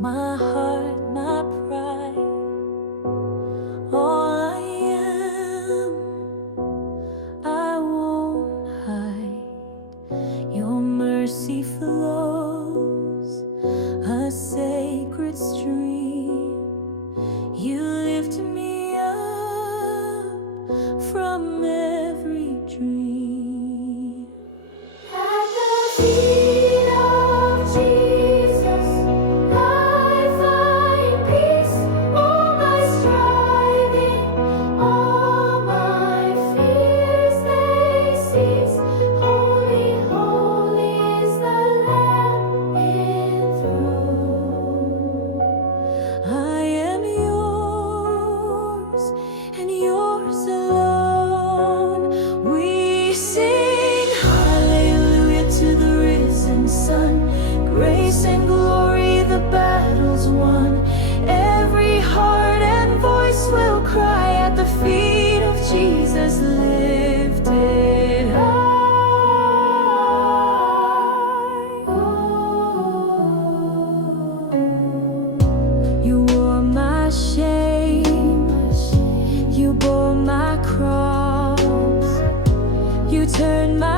my heart, my pride, all I am, I won't hide. Your mercy flows, a sacred stream. You lift me up from every dream. At the feet of Jesus, I find peace. All my striving, all my fears, they cease. Holy, holy is the Lamb enthroned. I am yours, and yours alone. We sing hallelujah to the risen Son. Grace and glory, the battle's won. Every heart and voice will cry at the feet of Jesus, lifted high. You wore my shame, you bore my cross, you turned my